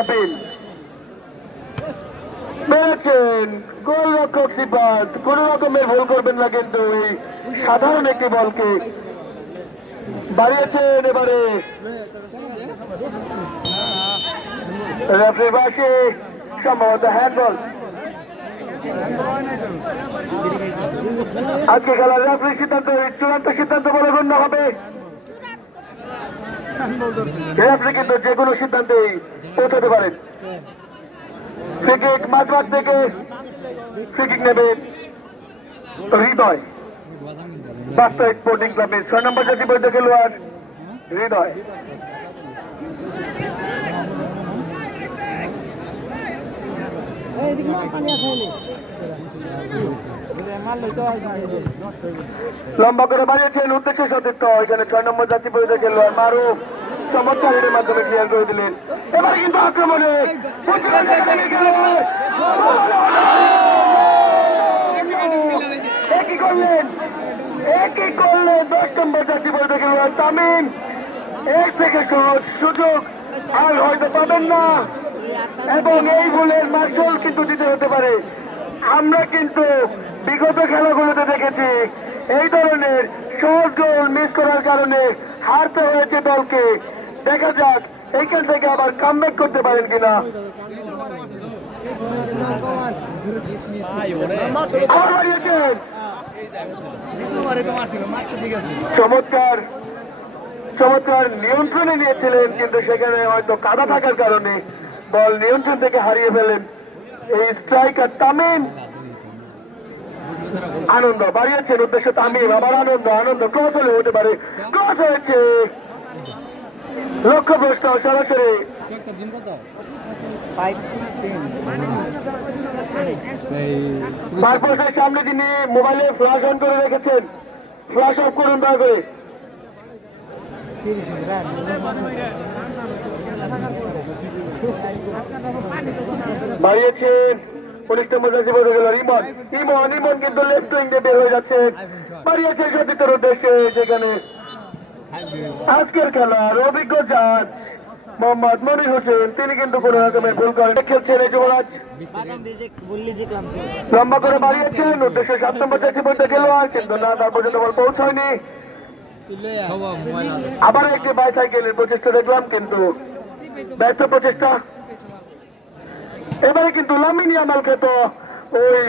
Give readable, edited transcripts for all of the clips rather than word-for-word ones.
স্টাপিল মেরেছেন গোলরক্ষক সিফাত। কোন রকমের ভুল করবেন না কিন্তু এই সাধারণ একটি বলকে বাড়িয়েছেন। এবারে রেফারির পাশে সম্ভবত হ্যান্ডবল। আজকে খেলার রেফারির সিদ্ধান্ত চূড়ান্ত সিদ্ধান্ত বলে গণ্য হবে। রেফারি কিন্তু যে কোনো সিদ্ধান্তেই পৌঁছাতে পারেন। ফ্রিকিক মাঝমাঠ থেকে ফ্রিকিক নেবেন হৃদয়, বাস্তা স্পোর্টিং ক্লাবের 6 নম্বর জাতীয় বৈধ খেলোয়াড় হৃদয়। লম্বা করে বাড়িয়েছেন উদ্দেশ্য সতীর্থ। এখানে 6 নম্বর জাতীয় বৈধ খেলোয়াড় মারুফ চমৎকার এর মাধ্যমে ক্লিয়ার করে দিলেন। এবার কিন্তু আক্রমণে একই করলেন 10 নম্বর জাতীয় বৈধ খেলোয়াড় তামিম। এর থেকে সহজ সুযোগ আর হয়তো পাবেন না এবং এই ভুলের মাসুল কিন্তু দিতে হতে পারে। আমরা কিন্তু বিগত খেলাগুলোতে দেখেছি এই ধরনের সহজ গোল মিস করার কারণে হারতে হয়েছে দলকে। দেখা যাক এইখান থেকে আবার কামব্যাক করতে পারেন কিনা। চমৎকার চমৎকার নিয়ন্ত্রণে নিয়েছিলেন কিন্তু সেখানে হয়তো কাদা থাকার কারণে বল নিয়ন্ত্রণ থেকে হারিয়ে ফেলেন এই স্ট্রাইকার তামিম। আনন্দ বাড়িয়েছেন উদ্দেশ্য তামিম, আবার আনন্দ ক্রস হলে হতে পারে, ক্রস হয়েছে লক্ষ্যভ্রষ্ট সরাসরি। বারপোস্টের সামনে তিনি মোবাইলে ফ্ল্যাশ অন করে রেখেছেন, ফ্ল্যাশ অফ করুন দয়া করে। বাড়িয়েছেন 19 নম্বর জাতীয় বৈধ খেলোয়াড় ইমন কিন্তু লেফট উইং দিয়ে বের হয়ে যাচ্ছে। বাড়িয়েছেন সতীর্থের উদ্দেশ্যে যেখানে আজকের খেলার অভিজ্ঞ জাজ মোহাম্মদ মনির হোসেন তিনি কিন্তু কোন রকমের ভুল করেন। খেলছেন এই যুবরাজ লম্বা করে বাড়িয়েছেন উদ্দেশ্যে 7 নম্বর জাতীয় বৈধ খেলোয়াড় কিন্তু না তার পর্যন্ত বল পৌঁছয়নি। আবার একটি বাইসাইকেলের প্রচেষ্টা দেখলাম কিন্তু ব্যর্থ প্রচেষ্টা। এবারে কিন্তু লামিন ইয়ামাল খেত ওই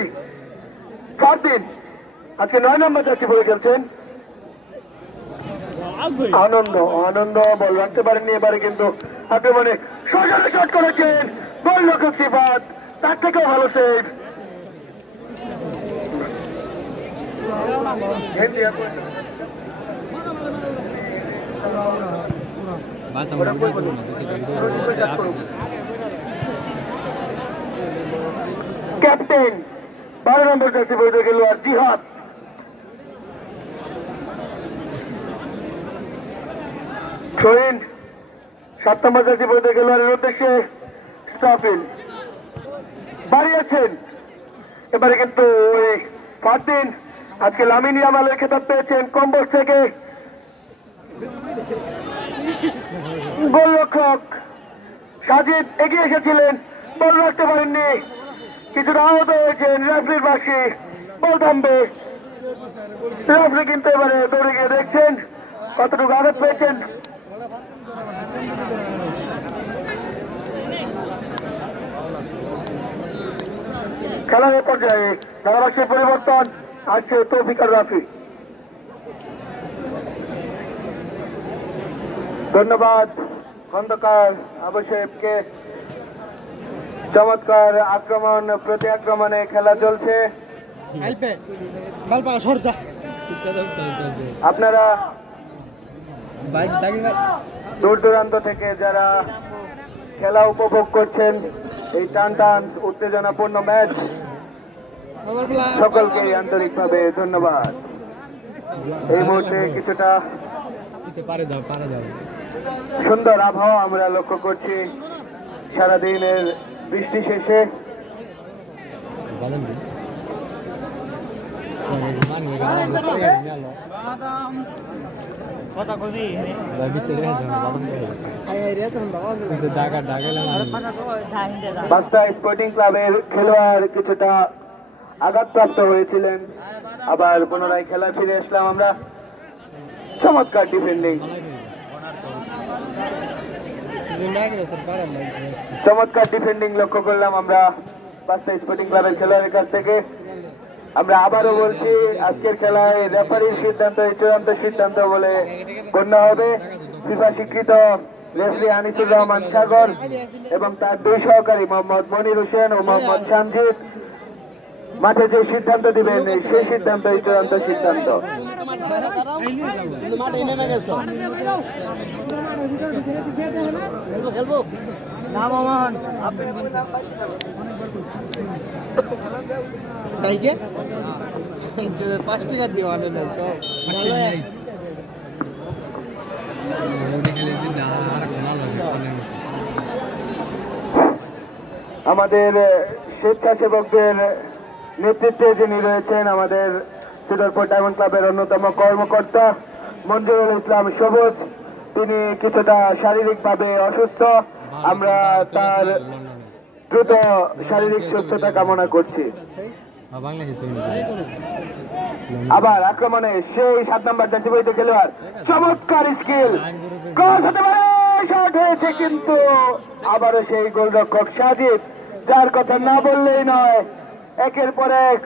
ফারদিন আজকে 9 নম্বর জাতীয় বলে খেলছেন। আনন্দ বল রাখতে পারেননি। এবারে কিন্তু আক্রমণে সজলে শট করেছেন গোলরক্ষক সিফাত, তার থেকেও ভালো সেভ। ক্যাপ্টেন 12 নম্বর জাতীয় বৈধ খেলোয়াড় জিহাদ। শহীন 7 নম্বর জাতীয় বৈধ খেলোয়াড়ের উদ্দেশ্যে স্টাফিল বাড়িয়েছেন। এবারে কিন্তু ওই ফারদিন আজকে লামিন ইয়ামালের খেতাব পেয়েছেন কম্বোজ থেকে। গোলরক্ষক সাজিদ এগিয়ে এসেছিলেন, বল রাখতে পারেননি, কিছুটা আহত হয়েছেন। রেফারির পাশে বল থামবে। রেফারি কিন্তু এবারে দৌড়ে গিয়ে দেখছেন কতটুকু আঘাত পেয়েছেন। খেলার পর্যায়ে ধারাভাষ্যের পরিবর্তন আসছে তৌফিক আর রাফি। ধন্যবাদ খন্দকার আবু সাহেবকে। চমৎকার আক্রমণ প্রতি আক্রমণে খেলা চলছে। আপনারা দূর দূরান্ত থেকে যারা খেলা উপভোগ করছেন এই টান উত্তেজনাপূর্ণ ম্যাচ, সকলকে আন্তরিকভাবে ধন্যবাদ। এই মুহূর্তে কিছুটা সুন্দর আবহাওয়া আমরা লক্ষ্য করছি সারাদিনের বৃষ্টি শেষে। বাস্তা স্পোর্টিং ক্লাবের খেলোয়াড় কিছুটা আঘাতপ্রাপ্ত হয়েছিলেন, আবার পুনরায় খেলা ফিরে আসলাম আমরা। চমৎকার ডিফেন্ডিং, চমৎকার ডিফেন্ডিং লক্ষ্য করলাম আমরা বাস্তা স্পোর্টিং ক্লাবের খেলোয়াড়ের কাছ থেকে। আমরা আবারও বলছি, আজকের খেলায় রেফারির সিদ্ধান্ত চূড়ান্ত সিদ্ধান্ত বলে গণ্য হবে। ফিফা স্বীকৃত রেফারি আনিসুর রহমান সাগর এবং তার দুই সহকারী মোহাম্মদ মনির হোসেন ও মোহাম্মদ শামজিদ মাঠে যে সিদ্ধান্ত দিবেন সেই সিদ্ধান্তই চূড়ান্ত সিদ্ধান্ত। আমাদের স্বেচ্ছাসেবকদের নেতৃত্বে যিনি রয়েছেন আমাদের সিদরপুর ডায়মন্ড ক্লাবের অন্যতম কর্মকর্তা মঞ্জুরুল ইসলাম সবুজ, তিনি কিছুটা শারীরিকভাবে অসুস্থ। আমরা তার দ্রুত শারীরিক সুস্থতা কামনা করছি। আবার আক্রমণে সেই 7 নম্বর জার্সি পরিহিত খেলোয়াড়, চমৎকার স্কিল, ক্রস হতে পারে, শট হয়েছে, কিন্তু আবারও সেই গোলরক্ষক সাজিদ, যার কথা না বললেই নয়, একের পর এক